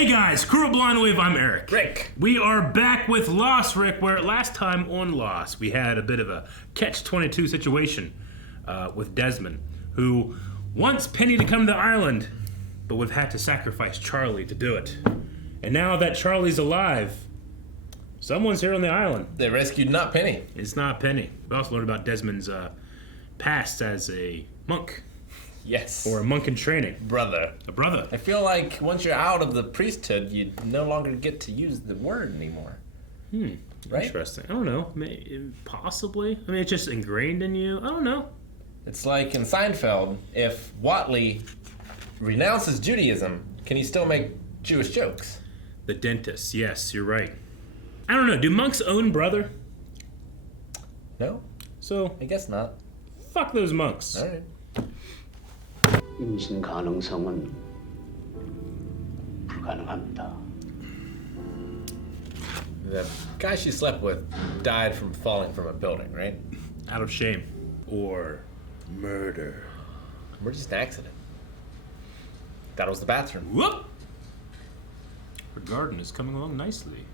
Hey guys, Crew of Blind Wave, I'm Eric. Rick. We are back with Lost, Rick, where last time on Lost, we had a bit of a catch-22 situation with Desmond, who wants Penny to come to Ireland, but we've had to sacrifice Charlie to do it. And now that Charlie's alive, someone's here on the island. They rescued not Penny. It's not Penny. We also learned about Desmond's past as a monk. Yes. Or a monk in training. Brother. A brother. I feel like once you're out of the priesthood, you no longer get to use the word anymore. Right? Interesting. I don't know. Possibly. I mean, it's just ingrained in you. I don't know. It's like in Seinfeld, if Whatley renounces Judaism, can he still make Jewish jokes? The dentist. Yes, you're right. I don't know. Do monks own brother? No? So, I guess not. fuck those monks. All right. 임신 가능성은 불가능합니다. The guy she slept with died from falling from a building, right? Out of shame. Or murder. Or just an accident. That was the bathroom. Whoop! Her garden is coming along nicely.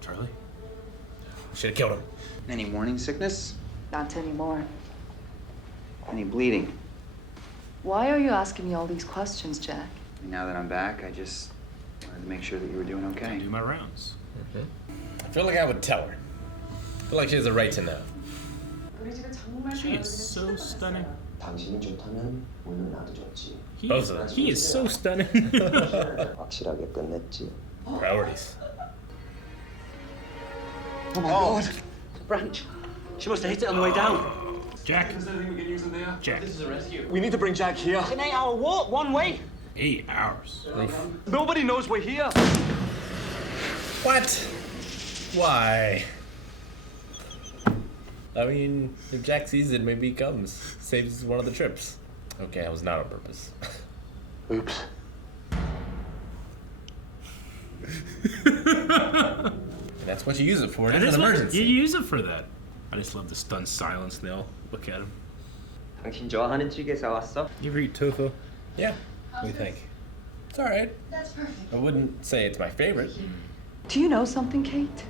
Charlie? Should have killed him. Any morning sickness? Not anymore. Any bleeding? Why are you asking me all these questions, Jack? Now that I'm back, I just wanted to make sure that you were doing I okay. do my rounds. I feel like I would tell her. I feel like she has a right to know. She is so stunning. 당신이 좋다면 오늘 나도 좋지. Both of them. He is so stunning. 확실하게 끝냈지. Priorities. Oh my God! Branch. She must have hit it on the way down. Jack. Is there anything we can use in there? Jack. This is a rescue. We need to bring Jack here. It's an 8-hour walk, one way. 8 hours. Nobody knows we're here. What? Why? I mean, if Jack sees it, maybe he comes. Saves one of the trips. Okay, I was not on purpose. Oops. And that's what you use it for. It is an emergency. You use it for that. I just love the stunned silence. They all look at him. 당신 좋아하는 찌개 사왔어? You ever eat tofu? Yeah. What do you think? It's all right. That's perfect. I wouldn't say it's my favorite. Do you know something, Kate?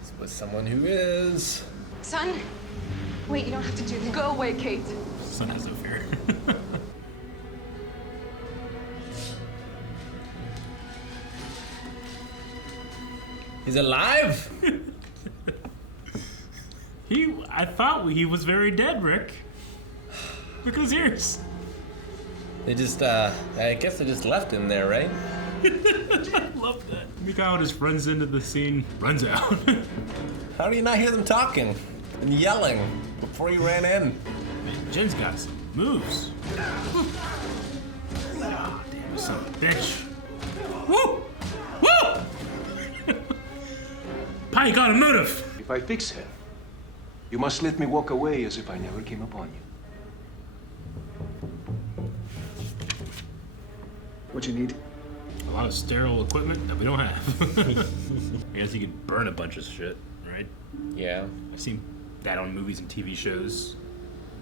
It's with someone who is. Son? Wait, you don't have to do this. Go away, Kate. Son has no fear. He's alive? I thought he was very dead, Rick. Look at his ears. They just, I guess they just left him there, right? I love that. Mikao just runs into the scene, runs out. How do you not hear them talking and yelling before he ran in? Jen's got some moves. Ah, damn, son of a bitch. Woo! Woo! Pi got a motive. If I fix her, you must let me walk away as if I never came upon you. What you need? A lot of sterile equipment that we don't have. I guess you could burn a bunch of shit, right? Yeah. I've seen that on movies and TV shows.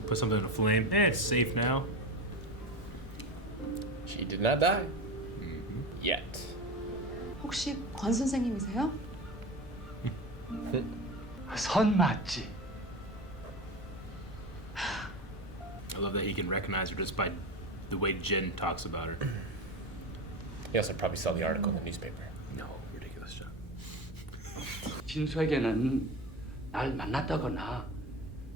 Put something in a flame. It's safe now. She did not die. Yet. 혹시 권 선생님이세요? 선 맞지? I love that he can recognize her just by the way Jen talks about her. He also probably saw the article in the newspaper. No, ridiculous shot. 진수에게는 날 만났다거나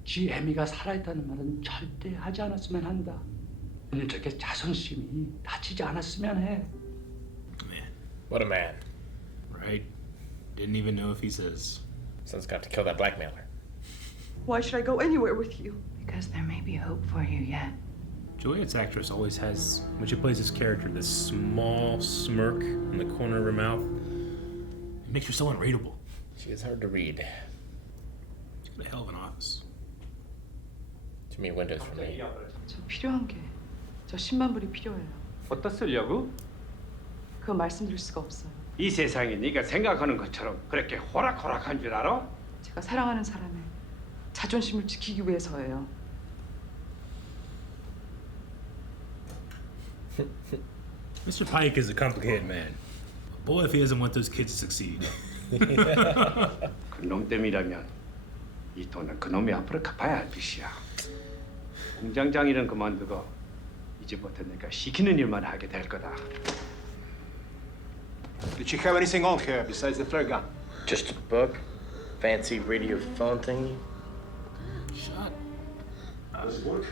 지 애미가 살아있다는 말은 절대 하지 않았으면 한다. 저게 자존심이 다치지 않았으면 해. Man, What a man. right? Didn't even know if he says. Son's got to kill that blackmailer. Why should I go anywhere with you? Because there may be hope for you yet. Juliet's actress always has, when she plays this character, this small smirk in the corner of her mouth. It makes her so unreadable. She is hard to read. She's got a hell of an office. Too many windows for me. 저 필요한 게 저 10만 불이 필요해요. 어디다 쓰려고? 그건 말씀드릴 수가 없어요. 이 세상이 네가 생각하는 것처럼 그렇게 호락호락한 줄 알아? 제가 사랑하는 사람의 자존심을 지키기 위해서예요. Mr. Pike is a complicated man. Boy, if he doesn't want those kids to succeed. 그놈 때문이라면 이 돈은 그놈이 앞으로 갚아야 할 빚이야. 공장장 일은 그만두고 이제부터 내가 시키는 일만 하게 될 거다. Did she have anything on her besides the flare gun? Just a book, fancy radio phone thingy. Shut. Does it work?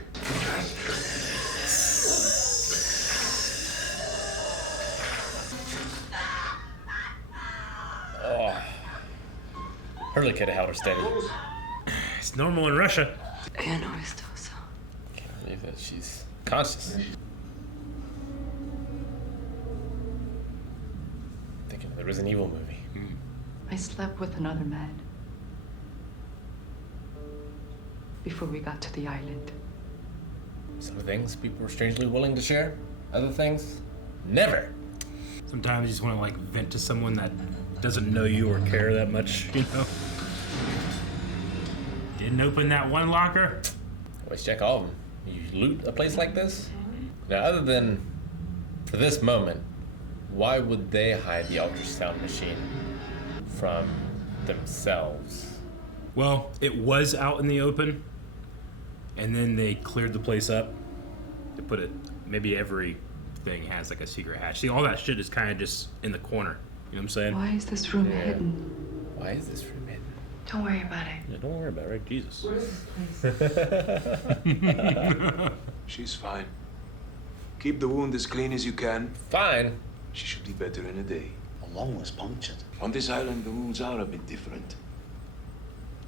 Hurley could have held her steady. It's normal in Russia. Я no estoy. Can't believe that she's conscious. Thinking of the Resident Evil movie. I slept with another man before we got to the island. Some things people were strangely willing to share. Other things, never. Sometimes you just want to like vent to someone that doesn't know you or care that much, you know? Didn't open that one locker? Always check all of them. You loot a place like this? Now, other than for this moment, why would they hide the ultrasound machine from themselves? Well, it was out in the open, and then they cleared the place up. They put it, maybe every thing has like a secret hatch. See, all that shit is kind of just in the corner. You know what I'm saying? Why is this room Yeah. hidden? Why is this room hidden? Don't worry about it. Yeah, don't worry about it, right? Jesus. What is this place? She's fine. Keep the wound as clean as you can. Fine. She should be better in a day. A lung was punctured. On this island, the wounds are a bit different.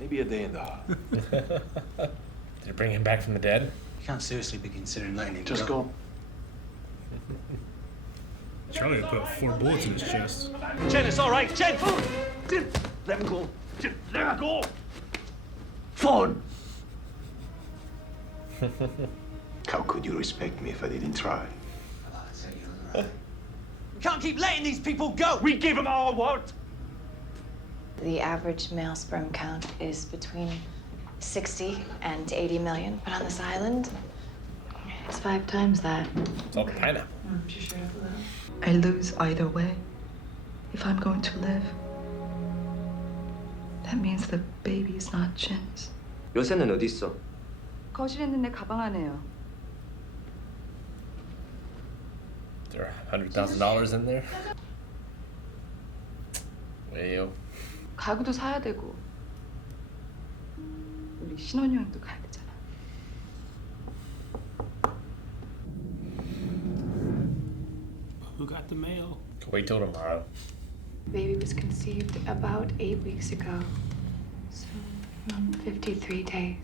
Maybe a day and a half. Did it bring him back from the dead? You can't seriously be considering letting him Just go. Charlie put 4 bullets in his chest. Jen, it's all right. Jen, let him go. Let him go. Phone. How could you respect me if I didn't try? We can't keep letting these people go. We give them our word. The average male sperm count is between 60 and 80 million, but on this island, it's 5 times that. It's all the pineapple. I lose either way. If I'm going to live, that means the baby's not Jin's. 요새는 어디 있어? 거실에 있는 내 가방 안에요. Is there $100,000 in there? 왜요? 가구도 사야 되고 우리 신혼여행도 가야 되잖아. Who got the mail? Wait till tomorrow. Baby was conceived about 8 weeks ago, so 53 days.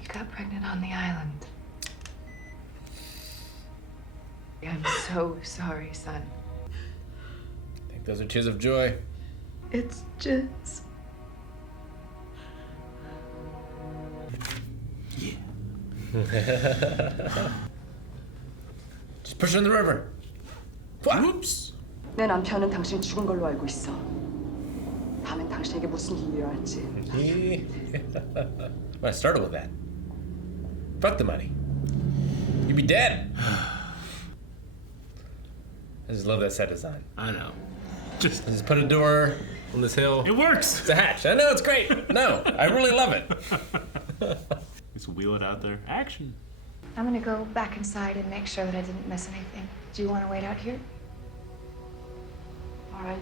You got pregnant on the island. I'm so sorry, son. I think those are tears of joy. It's just Just push her in the river. Whoops. 내 남편은 당신이 죽은 걸로 알고 있어. 다음엔 당신에게 무슨 일이 일어날지. When I started with that. Fuck the money. You'd be dead. I just love that set design. I know. Just Just put a door on this hill. it works. It's a hatch. I know, it's great. No, I really love it. Just wheel it out there. Action. I'm gonna go back inside and make sure that I didn't miss anything. Do you want to wait out here? All right.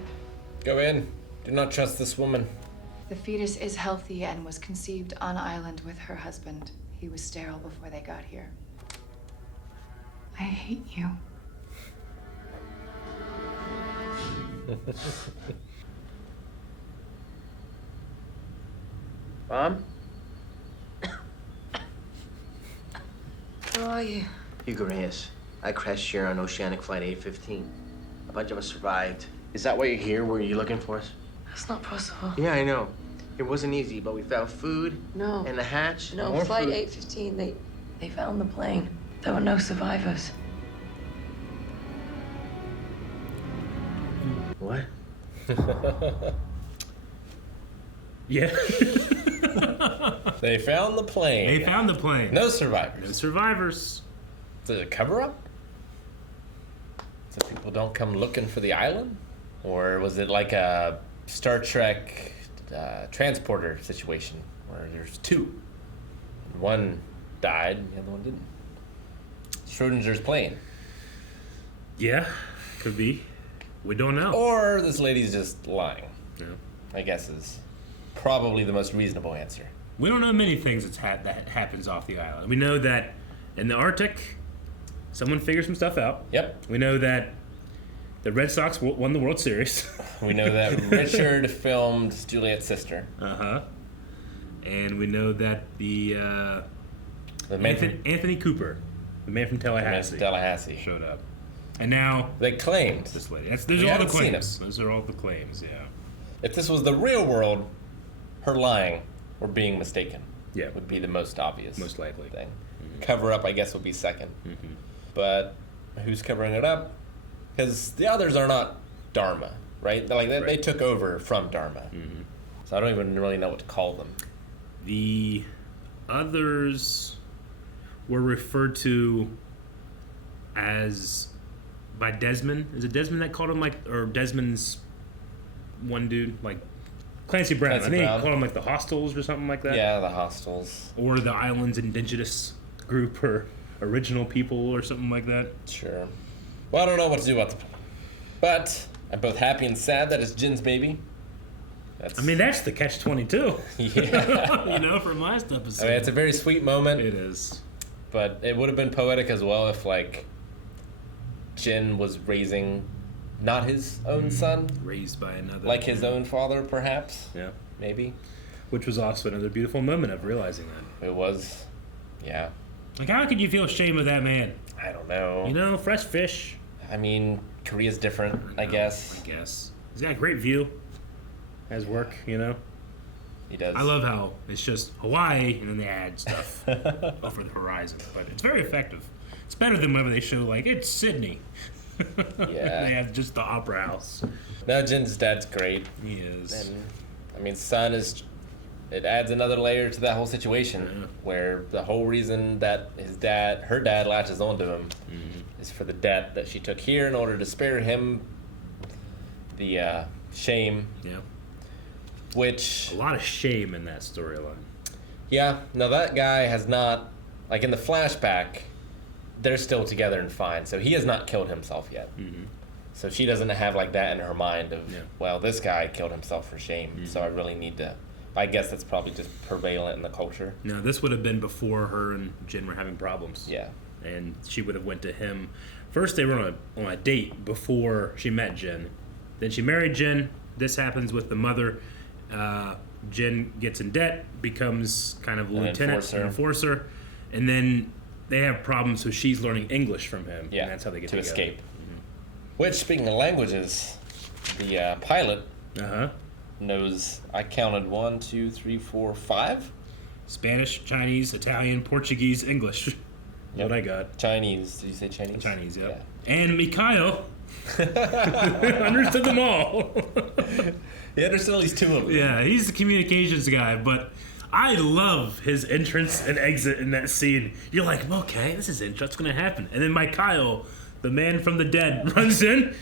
Go in. Do not trust this woman. The fetus is healthy and was conceived on island with her husband. He was sterile before they got here. I hate you. Mom? Who are you? Hugo Reyes. I crashed here on Oceanic Flight 815. A bunch of us survived. Is that why you're here? Were you looking for us? That's not possible. Yeah, I know. It wasn't easy, but we found food No. and a hatch. No, more Flight food. 815, they found the plane. There were no survivors. What? Yeah. They found the plane. They found the plane. No survivors. No survivors. Is it a cover-up? So people don't come looking for the island? Or was it like a Star Trek transporter situation where there's two? One died and the other one didn't. Schrodinger's plane. Yeah, could be. We don't know. Or this lady's just lying. Yeah. I guess is probably the most reasonable answer. We don't know many things that happens off the island. We know that in the Arctic, someone figured some stuff out. Yep. We know that the Red Sox won the World Series. We know that Richard filmed Juliet's sister. Uh-huh. And we know that the man Anthony Cooper, the man from Tallahassee, showed up. And now they claimed this lady. Those are all the claims. Those are all the claims, yeah. If this was the real world, her lying or being mistaken would be the most obvious. Most likely. Thing. Mm-hmm. Cover up, I guess, would be second. Mm-hmm. But who's covering it up? Because the others are not Dharma, right? They took over from Dharma. Mm-hmm. So I don't even really know what to call them. The others were referred to as by Desmond. Is it Desmond that called him or Desmond's one dude, Clancy Brown? I think he called them the Hostiles or something like that. Yeah, the Hostiles. Or the island's indigenous group or original people or something like that. Sure. Well, I don't know what to do about the plan. But I'm both happy and sad that it's Jin's baby. That's the catch-22. Yeah. From last episode. It's a very sweet moment. It is. But it would have been poetic as well if, Jin was raising not his own son. Raised by another. Like his own father, perhaps. Yeah. Maybe. Which was also another beautiful moment of realizing that. It was. Yeah. How could you feel ashamed of that man? I don't know. Fresh fish. Korea's different, I guess. He's got a great view. Has work, He does. I love how it's just Hawaii and then they add stuff over the horizon. But it's very effective. It's better than whenever they show, it's Sydney. Yeah. They have just the opera house. No, Jin's dad's great. He is. And, son is... It adds another layer to that whole situation where the whole reason that her dad latches onto him is for the debt that she took here in order to spare him the shame. Yeah. Which... A lot of shame in that storyline. Yeah. Now, that guy has not... in the flashback, they're still together and fine. So he has not killed himself yet. Mm-hmm. So she doesn't have, that in her mind of, this guy killed himself for shame. So I really need to... I guess that's probably just prevalent in the culture. No, this would have been before her and Jin were having problems. Yeah. And she would have went to him. First, they were on a date before she met Jin. Then she married Jin. This happens with the mother. Jin gets in debt, becomes kind of lieutenant, enforcer. And then they have problems, so she's learning English from him. Yeah, and that's how they get to together. escape. Mm-hmm. Which, speaking of languages, the pilot knows, I counted 1, 2, 3, 4, 5? Spanish, Chinese, Italian, Portuguese, English. What I got. Chinese. Did you say Chinese? Chinese, yeah. And Mikhail understood them all. He understood at least 2 of them. Yeah, he's the communications guy, but I love his entrance and exit in that scene. You're like, okay, this is interesting. What's going to happen? And then Mikhail, the man from the dead, runs in,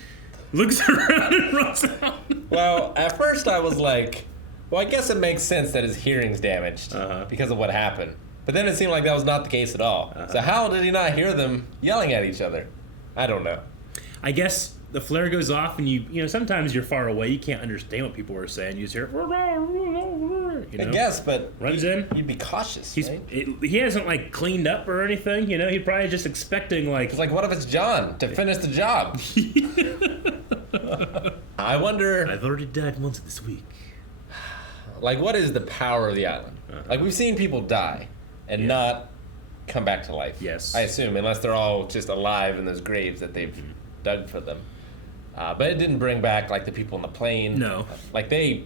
looks around, and runs out. Well, at first I was like, well, I guess it makes sense that his hearing's damaged because of what happened. But then it seemed like that was not the case at all. So how did he not hear them yelling at each other? I don't know. I guess the flare goes off, and you know, sometimes you're far away, you can't understand what people are saying. You just hear, you know? I guess, but runs in. You'd be cautious. Right? He hasn't cleaned up or anything. You know, he probably just expecting It's like, what if it's John to finish the job? I wonder. I've already died once this week. What is the power of the island? We've seen people die and not come back to life. Yes. I assume, unless they're all just alive in those graves that they've dug for them. But it didn't bring back the people on the plane. No. They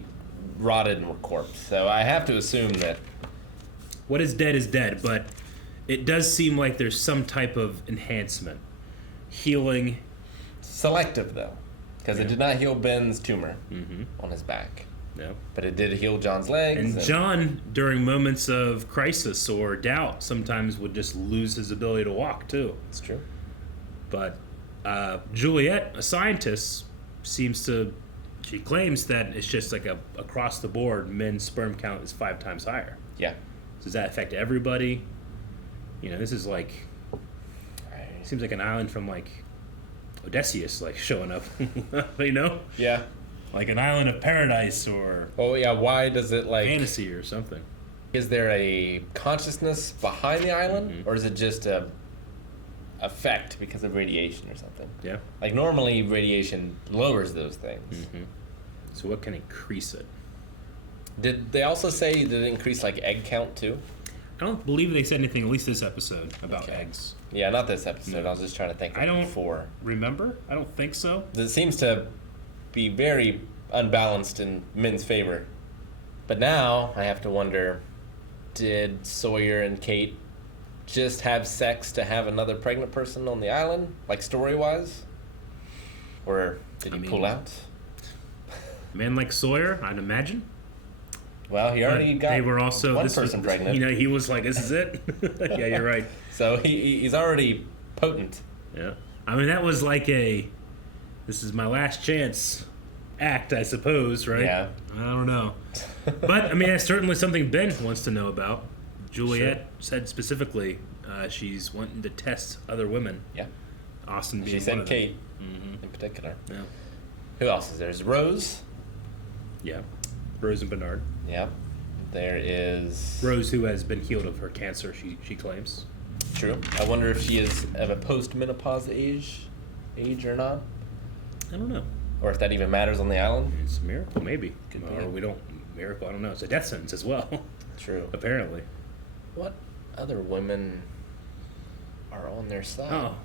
rotted and were corpse. So I have to assume that what is dead, but it does seem like there's some type of enhancement. Healing. Selective, though. Because it did not heal Ben's tumor on his back. Yeah. But it did heal John's legs. And John, during moments of crisis or doubt, sometimes would just lose his ability to walk, too. It's true. But Juliet, a scientist, she claims that it's just like across the board, men's sperm count is 5 times higher. Yeah. Does that affect everybody? You know, this is like, seems like an island from like Odysseus, like showing up, you know? Yeah. Like an island of paradise or Oh yeah, why does it like fantasy or something. Is there a consciousness behind the island, or is it just a effect because of radiation or something? Yeah. Like normally radiation lowers those things. So what can increase it? Did they also say did it increase like egg count too? I don't believe they said anything, at least this episode, about Okay. eggs. Yeah, not this episode. I was just trying to think of I don't before. remember. I don't think so. It seems to be very unbalanced in men's favor. But now I have to wonder, did Sawyer and Kate just have sex to have another pregnant person on the island, like story-wise? Or did he pull out? A man like Sawyer, I'd imagine. Well, he already got they were also one person pregnant. You know, he was like, "This is it." Yeah, you're right. So he's already potent. Yeah, I mean that was like this is my last chance act, I suppose, right? Yeah. I don't know, but I mean that's certainly something Ben wants to know about. Juliet said specifically she's wanting to test other women. Yeah. Austin being She one said of them. Kate in particular. Yeah. Who else is there? There's Rose. Yeah. Rose and Bernard. Yeah. There is Rose, who has been healed of her cancer, she claims. True. I wonder if she is of a post-menopause age or not. I don't know. Or if that even matters on the island. It's a miracle, maybe. Could be. Or we don't. Miracle, I don't know. It's a death sentence as well. True. Apparently. What other women are on their side? Oh.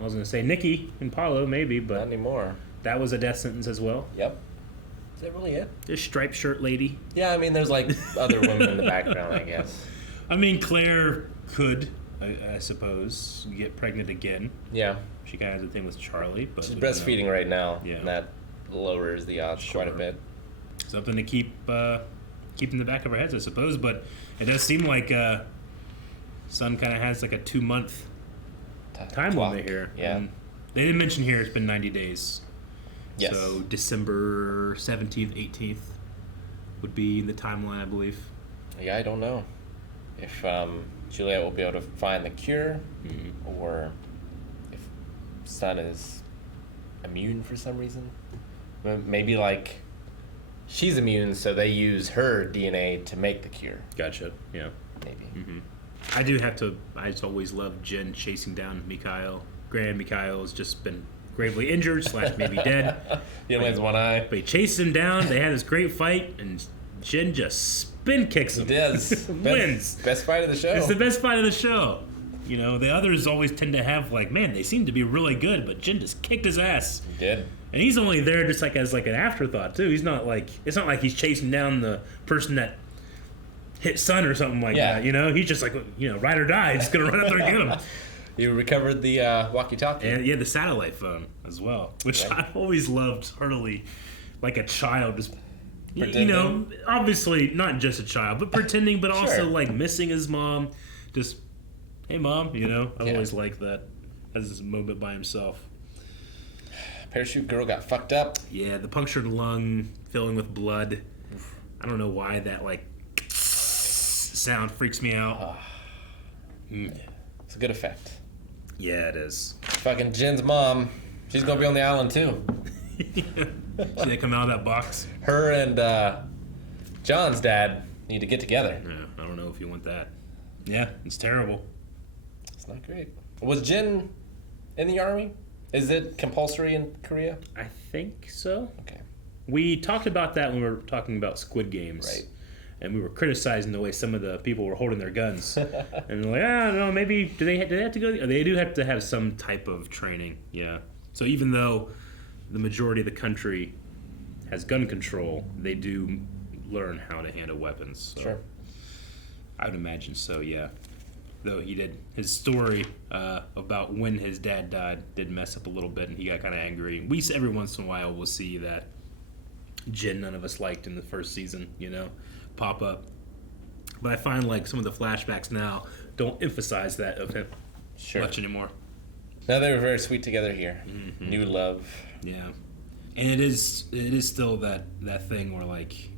I was going to say Nikki and Paulo, maybe, Not but anymore. that was a death sentence as well. Yep. Is that really it? This striped shirt lady. Yeah, I mean, there's like other women in the background, I guess. I mean, Claire could, I suppose, get pregnant again. Yeah. She kind of has a thing with Charlie, but She's we don't know. breastfeeding right now. Yeah. And that lowers the odds quite a Sure. bit. Something to keep in the back of our heads, I suppose. But it does seem like Sun kind of has like a 2-month time Clock. limit here. Yeah. And they didn't mention here it's been 90 days. Yes. So December 17th, 18th would be the timeline, I believe. Yeah, I don't know if Juliet will be able to find the cure, or if Sun is immune for some reason. Maybe like she's immune, so they use her DNA to make the cure. Gotcha. Yeah. Maybe. I just always loved Jen chasing down Mikhail. Granted, Mikhail has just been gravely injured / maybe dead. He only has one eye. But he chases him down. They had this great fight, and Jen just spin kicks him. He does. Wins. Best fight of the show. It's the best fight of the show. You know, the others always tend to have like, man, they seem to be really good, but Jen just kicked his ass. He did. And he's only there just like as like an afterthought too. He's not like, it's not like he's chasing down the person that hit Sun or something like that. You know, he's just like, you know, ride or die. Just gonna run up there and get him. You recovered the walkie-talkie. And yeah, the satellite phone as well, which Right. I've always loved heartily, like a child, just you Pretending. know, obviously not just a child, but pretending, but also Sure. like missing his mom. Just, hey mom, you know, I've Yeah. always liked that as this moment by himself. Parachute girl got fucked up. Yeah, the punctured lung filling with blood. I don't know why that like sound freaks me out. It's a good effect. Yeah, it is. Fucking Jen's mom. She's gonna be on the island too. See that come out of that box? Her and John's dad need to get together. Yeah, I don't know if you want that. Yeah, it's terrible. It's not great. Was Jen in the army? Is it compulsory in Korea? I think so. Okay. We talked about that when we were talking about Squid Games. Right. And we were criticizing the way some of the people were holding their guns. And like, I don't know, maybe, do they have to go? They do have to have some type of training, yeah. So even though the majority of the country has gun control, they do learn how to handle weapons. So Sure. I would imagine so, yeah. Though he did, his story about when his dad died did mess up a little bit, and he got kind of angry. Every once in a while, we'll see that Jin none of us liked in the first season, you know, pop up. But I find like some of the flashbacks now don't emphasize that of him much anymore. No, they were very sweet together here. Mm-hmm. New love. Yeah. And it is still that thing where like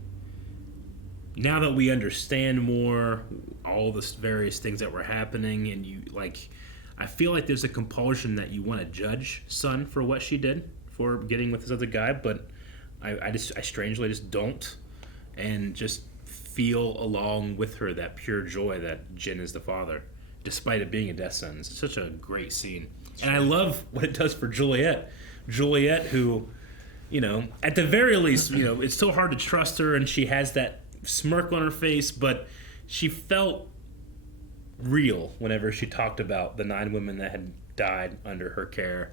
now that we understand more all the various things that were happening, and you like, I feel like there's a compulsion that you want to judge Sun for what she did for getting with this other guy, but I strangely just don't, and just feel along with her that pure joy that Jin is the father, despite it being a death sentence. It's such a great scene. And I love what it does for Juliet. Juliet, who, you know, at the very least, you know, it's so hard to trust her, and she has that smirk on her face, but she felt real whenever she talked about the 9 women that had died under her care,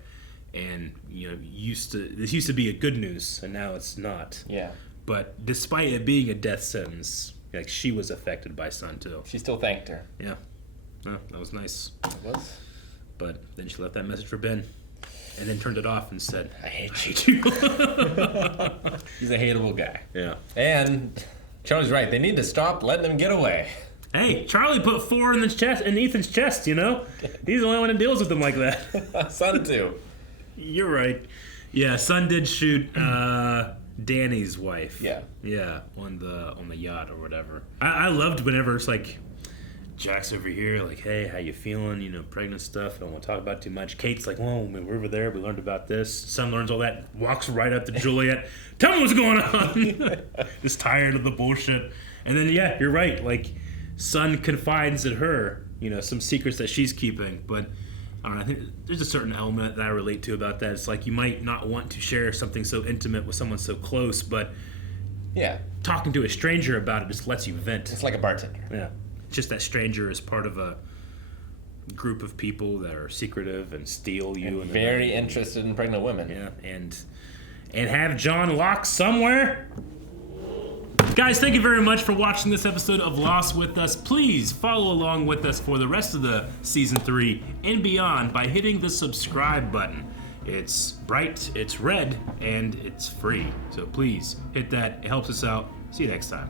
and you know, this used to be a good news, and now it's not. Yeah. But despite it being a death sentence, like, she was affected by Sun too. She still thanked her. Yeah. Oh, that was nice. It was. But then she left that message for Ben, and then turned it off and said, I hate you. He's a hateable guy. Yeah. And Charlie's right. They need to stop letting him get away. Hey, Charlie put 4 in Ethan's chest, you know? He's the only one that deals with them like that. Sun too. You're right. Yeah, Sun did shoot Danny's wife. Yeah. Yeah, on the yacht or whatever. I loved whenever it's like, Jack's over here, like, hey, how you feeling? You know, pregnant stuff. I don't want to talk about it too much. Kate's like, well, we were over there. We learned about this. Sun learns all that. Walks right up to Juliet. Tell me what's going on. Just tired of the bullshit. And then, yeah, you're right. Like, Sun confides in her, you know, some secrets that she's keeping. But I don't know. I think there's a certain element that I relate to about that. It's like you might not want to share something so intimate with someone so close, but yeah, talking to a stranger about it just lets you vent. It's like a bartender. Yeah. Just that stranger is part of a group of people that are secretive and steal you. And very interested in pregnant women. Yeah, and have John locked somewhere. Guys, thank you very much for watching this episode of Lost with us. Please follow along with us for the rest of the season 3 and beyond by hitting the subscribe button. It's bright, it's red, and it's free. So please hit that. It helps us out. See you next time.